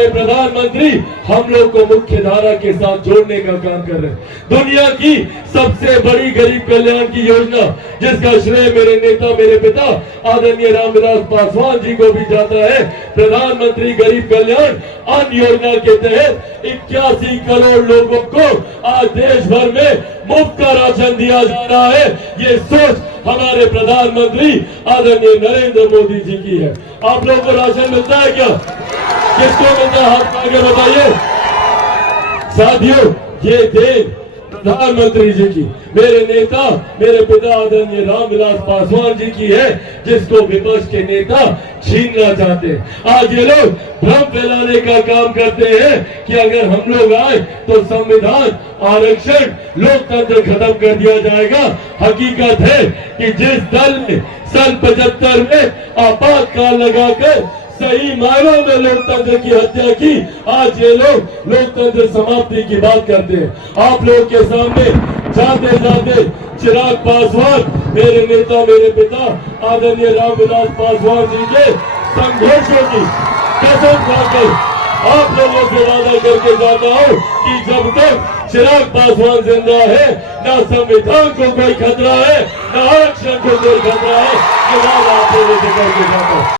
हमारे प्रधानमंत्री हम लोग को मुख्य धारा के साथ जोड़ने का काम कर रहे हैं। दुनिया की सबसे बड़ी गरीब कल्याण की योजना, जिसका श्रेय मेरे नेता, मेरे पिता आदरणीय रामविलास पासवान जी को भी जाता है, प्रधानमंत्री गरीब कल्याण अन्न योजना के तहत 81 करोड़ लोगों को आज देश भर में मुफ्त का राशन दिया जा रहा है। ये सोच हमारे प्रधानमंत्री आदरणीय नरेंद्र मोदी जी की है। आप लोगों को राशन मिलता है क्या? किसको मिलता है? हाथ आगे बताइए। साथियों, ये देश प्रधानमंत्री जी की, मेरे नेता, मेरे पिता आदरणीय रामविलास पासवान जी की है, जिसको विपक्ष के नेता छीनना चाहते हैं। आज ये लोग भ्रम फैलाने का काम करते हैं कि अगर हम लोग आए तो संविधान, आरक्षण, लोकतंत्र खत्म कर दिया जाएगा। हकीकत है कि जिस दल ने सन 75 में आपातकाल लगाकर सही मायनों में लोकतंत्र की हत्या की, आज ये लोग लोकतंत्र समाप्ति की बात करते हैं। आप लोग के सामने जाते जाते चिराग पासवान, मेरे नेता, मेरे पिता आदरणीय रामविलास पासवान जी के संघर्षों की कसम खाकर आप लोगों से वादा करके जाता हूं कि जब तक चिराग पासवान जिंदा है, न संविधान को कोई खतरा है, न आरक्षण को कोई खतरा है। ये वादा आप लोगों से करके जाता हूं।